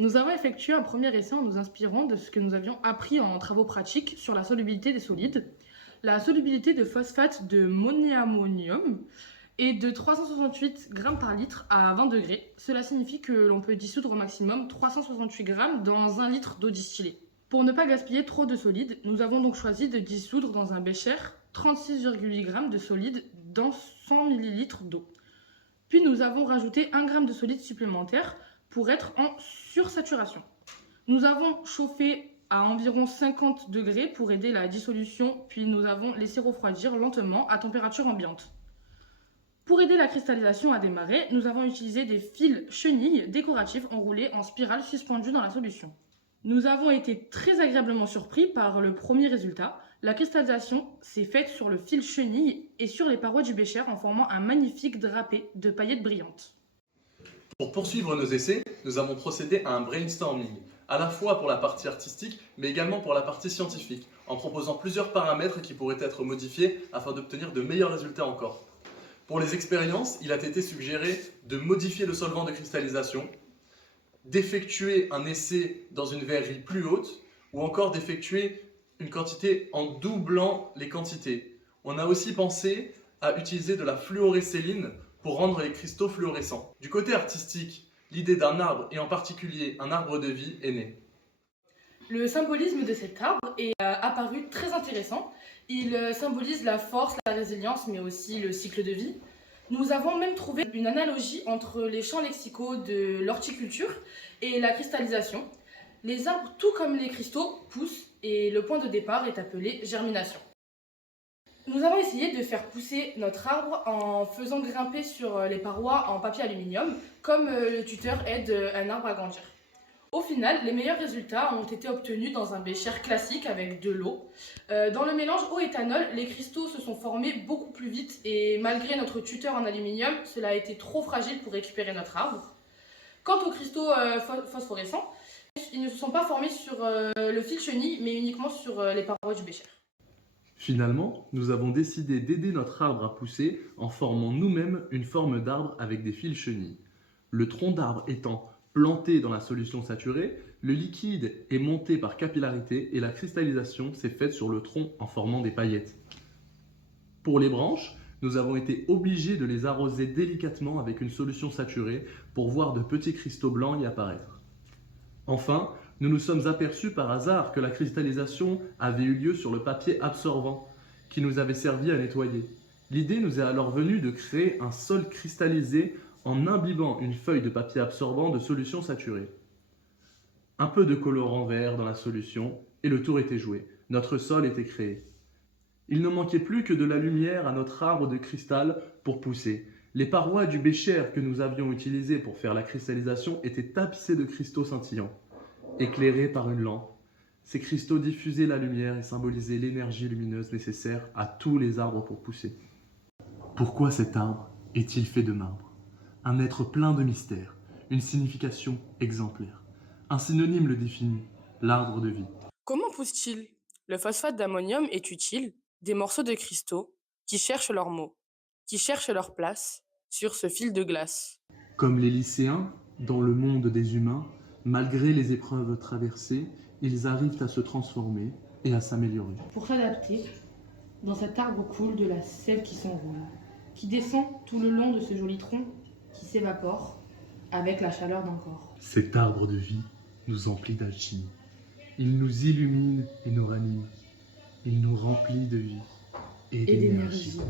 Nous avons effectué un premier essai en nous inspirant de ce que nous avions appris en travaux pratiques sur la solubilité des solides. La solubilité de phosphate de monoammonium est de 368 grammes par litre à 20 degrés. Cela signifie que l'on peut dissoudre au maximum 368 grammes dans 1 litre d'eau distillée. Pour ne pas gaspiller trop de solide, nous avons donc choisi de dissoudre dans un bécher 36,8 grammes de solide dans 100 millilitres d'eau. Puis nous avons rajouté 1 gramme de solide supplémentaire pour être en sursaturation. Nous avons chauffé à environ 50 degrés pour aider la dissolution, puis nous avons laissé refroidir lentement à température ambiante. Pour aider la cristallisation à démarrer, nous avons utilisé des fils chenilles décoratifs enroulés en spirale suspendus dans la solution. Nous avons été très agréablement surpris par le premier résultat. La cristallisation s'est faite sur le fil chenille et sur les parois du bécher en formant un magnifique drapé de paillettes brillantes. Pour poursuivre nos essais, nous avons procédé à un brainstorming, à la fois pour la partie artistique, mais également pour la partie scientifique, en proposant plusieurs paramètres qui pourraient être modifiés afin d'obtenir de meilleurs résultats encore. Pour les expériences, il a été suggéré de modifier le solvant de cristallisation, d'effectuer un essai dans une verrerie plus haute, ou encore d'effectuer une quantité en doublant les quantités. On a aussi pensé à utiliser de la fluorescéline pour rendre les cristaux fluorescents. Du côté artistique, l'idée d'un arbre, et en particulier un arbre de vie, est née. Le symbolisme de cet arbre est apparu très intéressant. Il symbolise la force, la résilience, mais aussi le cycle de vie. Nous avons même trouvé une analogie entre les champs lexicaux de l'horticulture et la cristallisation. Les arbres, tout comme les cristaux, poussent et le point de départ est appelé germination. Nous avons essayé de faire pousser notre arbre en faisant grimper sur les parois en papier aluminium, comme le tuteur aide un arbre à grandir. Au final, les meilleurs résultats ont été obtenus dans un bécher classique avec de l'eau. Dans le mélange eau-éthanol, les cristaux se sont formés beaucoup plus vite et malgré notre tuteur en aluminium, cela a été trop fragile pour récupérer notre arbre. Quant aux cristaux phosphorescents, ils ne se sont pas formés sur le fil chenille, mais uniquement sur les parois du bécher. Finalement, nous avons décidé d'aider notre arbre à pousser en formant nous-mêmes une forme d'arbre avec des fils chenilles. Le tronc d'arbre étant planté dans la solution saturée, le liquide est monté par capillarité et la cristallisation s'est faite sur le tronc en formant des paillettes. Pour les branches, nous avons été obligés de les arroser délicatement avec une solution saturée pour voir de petits cristaux blancs y apparaître. Enfin, nous nous sommes aperçus par hasard que la cristallisation avait eu lieu sur le papier absorbant qui nous avait servi à nettoyer. L'idée nous est alors venue de créer un sol cristallisé en imbibant une feuille de papier absorbant de solution saturée. Un peu de colorant vert dans la solution et le tour était joué. Notre sol était créé. Il ne manquait plus que de la lumière à notre arbre de cristal pour pousser. Les parois du bécher que nous avions utilisé pour faire la cristallisation étaient tapissées de cristaux scintillants, éclairés par une lampe. Ces cristaux diffusaient la lumière et symbolisaient l'énergie lumineuse nécessaire à tous les arbres pour pousser. Pourquoi cet arbre est-il fait de marbre? Un être plein de mystères, une signification exemplaire. Un synonyme le définit, l'arbre de vie. Comment pousse-t-il? Le phosphate d'ammonium est utile, des morceaux de cristaux qui cherchent leurs mots, qui cherchent leur place sur ce fil de glace. Comme les lycéens, dans le monde des humains, malgré les épreuves traversées, ils arrivent à se transformer et à s'améliorer. Pour s'adapter, dans cet arbre coule de la sève qui s'enroule, qui descend tout le long de ce joli tronc qui s'évapore avec la chaleur d'un corps. Cet arbre de vie nous emplit d'alchimie. Il nous illumine et nous ranime. Il nous remplit de vie et d'énergie.